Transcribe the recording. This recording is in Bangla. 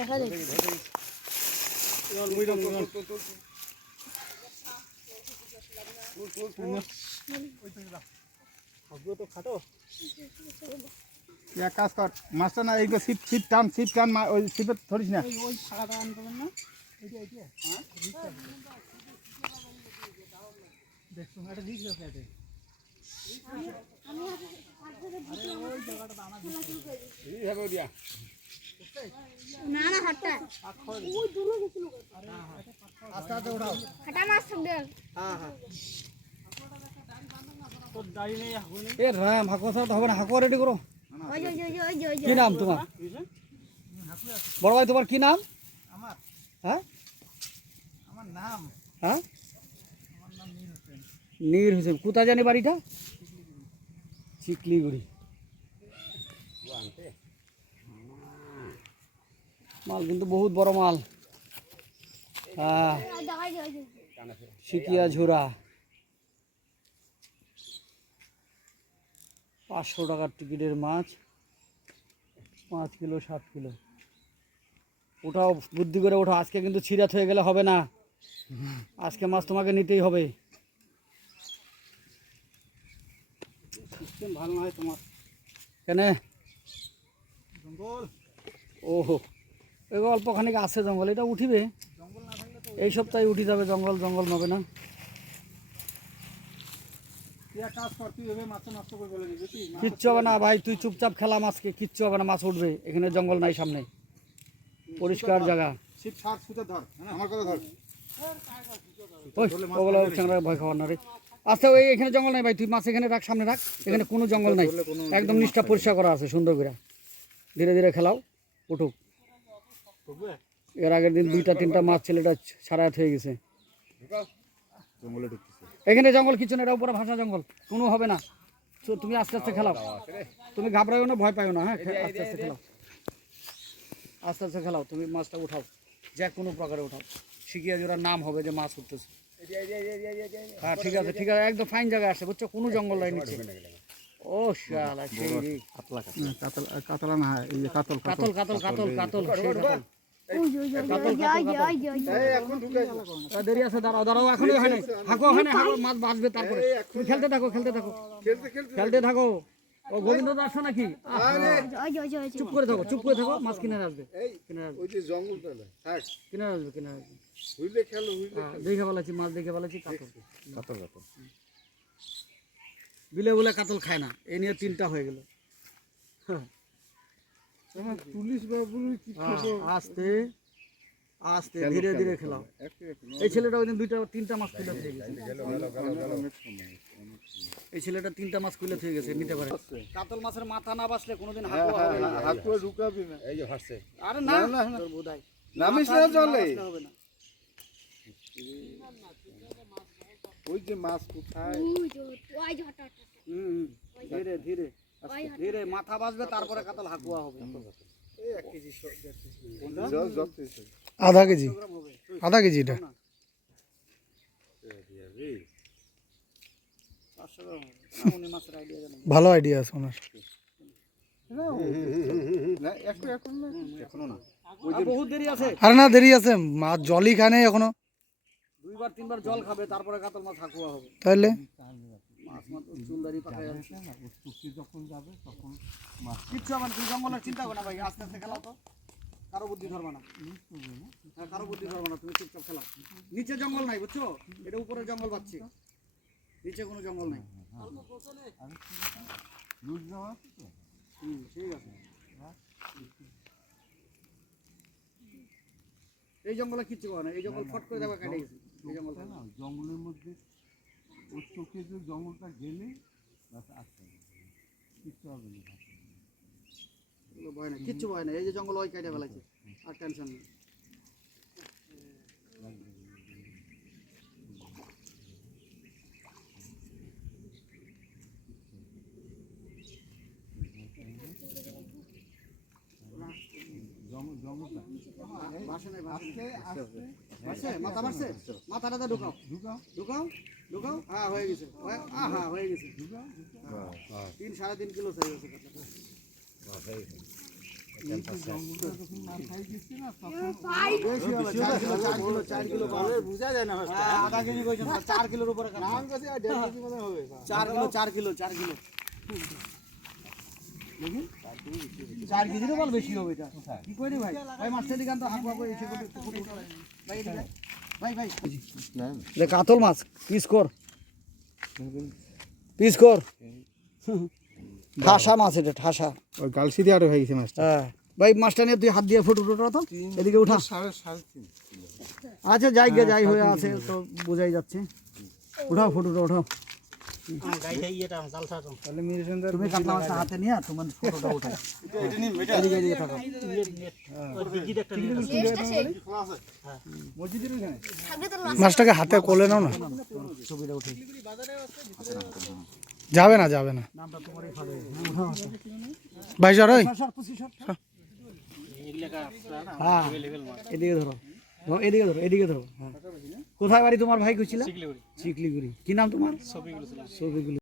দেখা যায় এক কাজ কর মাছটা না এইগুলো ছিপ টান ওই ছিপে ধরিস না ওই ফাঁকাটা আনতে পারেন না দেখছো এটা রিস্ক আছে এতে না না হাটটা ওই দূরে গেছিল আস্তে আস্তে উঠাও হাটা মাছ থাকবে হ্যাঁ হ্যাঁ তোর দাড়ি নেই হাঁকু নেই এ রাম হাকুয়া ছাড়া তো হবে না, হাকুয়া রেডি করো। ওই ওই ওই ওই ওই কি নাম তোমার? বড় ভাই তোমার কি নাম? আমার হ্যাঁ আমার নাম হ্যাঁ নীর হোসেন। কোথায় জানি বাড়িটা? চিকলিগুড়ি। মাল কিন্তু বহুত বড় মাল। হ্যাঁ শিকিয়া ঝোড়া 500 টাকার টিকিটের মাছ, 5 কিলো 7 কিলো। ওটাও বুদ্ধি করে ওঠো, আজকে কিন্তু ছিঁড়াত হয়ে গেলে হবে না, আজকে মাছ তোমাকে নিতেই হবে। সিস্টেম ভালো নয় তোমার। কেন? জঙ্গল ওহো এগুলো অল্পখানিক আছে জঙ্গল, এটা উঠিবে জঙ্গল না থাকলে তো এই সপ্তাহে উঠি যাবে। জঙ্গল জঙ্গল হবে না। তুই এক কাজ কর, তুই এভাবে মাছ নষ্ট করে বলে দিবি তুই কিচ্ছু হবে না ভাই, তুই চুপচাপ খেলা মাছকে, কিচ্ছু হবে না, মাছ উঠবে। এখানে জঙ্গল নাই, সামনে পরিষ্কার জায়গা। ছিপ ছাড় ছুটে ধর আমার কথা ধর ওই ওগুলো চ্যাংড়া ভয় খাওয়ার না রে। আচ্ছা ওই এখানে জঙ্গল নাই ভাই, তুই মাছ এখানে রাখ, সামনে রাখ, এখানে কোনো জঙ্গল নাই, একদম নিষ্ঠা পরিষ্কার করা আছে সুন্দর করে। ধীরে ধীরে খেলাও, উঠুক। এর আগের দিন 2টা 3টা মাছ ছেলেটা ছাড়াত হয়ে গেছে। জঙ্গলে ঢুকতেছে এখানে জঙ্গল কিছু না, এটা উপরে ভাষা জঙ্গল, কোনো হবে না। তো তুমি আস্তে আস্তে খেলাও, তুমি ঘাবড়াইও না, ভয় পাইও না। হ্যাঁ আস্তে আস্তে খেলাও, আস্তে আস্তে খেলাও। তুমি মাছটা উঠাও, যে কোনো প্রকারে উঠাও। শিখিয়া জোড়ার নাম হবে যে মাছ উঠতেছে। হ্যাঁ ঠিক আছে ঠিক আছে, একদম ফাইন জায়গায় আসছে বুঝছো, কোনো জঙ্গল নাই নিচে। ও শালা সেই রে। কাতলা না, এই যে কাতল কাতল কাতল কাতল কাতল সেই কাতল। ওই ওই ওই ওই ওই এখন ঢুকে দেরি আছে, দাঁড়াও দাঁড়াও, এখনই হয় নাই। হাঁকো হয় না, হাঁকো, মাছ বাঁচবে তারপরে। তুমি খেলতে থাকো খেলতে থাকো খেলতে খেলতে খেলতে থাকো। ও গোবিন্দ দাস নাকি? ওই ওই ওই চুপ করে থাকো, চুপ করে থাকো, মাছ কিনে আসবে, এই কিনে আসবে, ওই যে জঙ্গলটা না থাক কিনে আসবে, কিনে আসবে। হুইলে খেলো হুইলে হ্যাঁ, দেখে বলেছি মাছ, দেখে বলেছি কাতল। কাতল কাতল বিলে বলে কাতল খায় না, এই নিয়ে 3টা হয়ে গেল। পুলিশ বাবু কি খবর? আস্তে আস্তে ধীরে ধীরে খেলাও। এই ছেলেটা ওই দিন 2টা 3টা মাছ খুলে থেকে গেছে। এই ছেলেটা 3টা মাছ খুলে থেকে গেছে, নিতে পারে। কাতল মাছের মাথা না বাসলে কোনোদিন হাঁকুয়া হবে না। হাতুয়া ঢুকাবি না, এই যে হাসছে আরে না না, না। তোর বোধাই নামিস না জলে হবে না। ওই যে মাছ কোথায় ওই যে হাটা ধীরে ধীরে আস্তে ধীরে মাথা বাসবে, তারপরে কাতল হাঁকুয়া হবে। এই 1 কেজি জল জল আধা কেজি, আধা কেজি এটা 500 গ্রাম হবে। উনি মাছের আইডিয়া জানেন। ভালো আইডিয়া আছে ওনার। না এখন না এখনো না আর বহুত দেরি আছে, আরে না দেরি আছে, মাছ জলই খায় নাই এখনো। 2বার 3বার জল খাবে, তারপরে কাতল মাছ হাঁকুয়া হবে। তাহলে মাছ মাত্র চুলদারি পাকায় যাচ্ছে। যখন যাবে তখন কিচ্ছু আমার তুই জঙ্গলের চিন্তা করো না ভাই, আস্তে আস্তে খেলাও তো, কারো বুদ্ধি ধরবা না। হ্যাঁ কারো বুদ্ধি ধরবা না, তুমি চুপচাপ খেলাও। নিচে জঙ্গল নাই বুঝছো, এটা উপরে জঙ্গল পাচ্ছি, নিচে কোনো জঙ্গল নাই। লুজ দেওয়া আছে তো ঠিক আছে। এই জঙ্গলে কিচ্ছু করে না, এই জঙ্গল ফট করে দেওয়া কেটে গেছে। এই জঙ্গল না জঙ্গলের মধ্যে ওর চোখে যে জঙ্গলটা গেলে আসতে কিচ্ছু হবে না, ভয় না, কিচ্ছু ভয় না। এই যে জঙ্গল ওই কেটে ফেলাইছে, আর টেনশন নেই। জঙ্গলটা ভাসে নাই, ভাসছে, মাথা ভাসছে, মাথাটা ঢুকাও ঢুকাও ঢুকাও ঢুকাও। হ্যাঁ হয়ে গেছে, হ্যাঁ হয়ে গেছে। 3 সাড়ে 3 কিলো সাইজ আছে। এই তো জঙ্গলটা যখন মাথায় গেছে না তখন বেশি হবে 4 কিলো বোঝা যায় না আধা কেজি কইছেন 4 কিলোর উপরে নাম কাছে 1.5 কেজি মনে হবে 4 কিলো 4 কেজিরও বল বেশি হবে এটা কি কই রে ভাই ভাই মাছটা দিগান তো হাঁকু হাঁকু এসে করতে ভাই এদিকে ভাই লে কাতল মাছ পিস কর ঠাসা মাছ এটা ঠাসা ওই গালসি দিয়ে আরো হয়ে গেছে মাছটা। হ্যাঁ ভাই মাছটা নিয়ে তুই হাত দিয়ে ফুটো তো এদিকে উঠা 3.5 আচ্ছা যাই হয়ে আছে তো বোঝাই যাচ্ছে উঠাও ফটোটা উঠাও তাহলে মিউজিয়াম তুমি কাতলা মাছটা হাতে নিয়ে তোমার ফটোটা উঠাও এদিকে থাকো মসজিদের ওখানে থাকলে তো মাছটাকে হাতে কোলে নাও না, ছবিটা উঠে যাবে না নামটা তোমারই ফাড়ে উঠাও ভাই সর ওই সর হ্যাঁ এদিকে ধরো হ্যাঁ কোথায় বাড়ি তোমার ভাই কইছিলা চিকলিগুড়ি কি নাম তোমার শফিকুল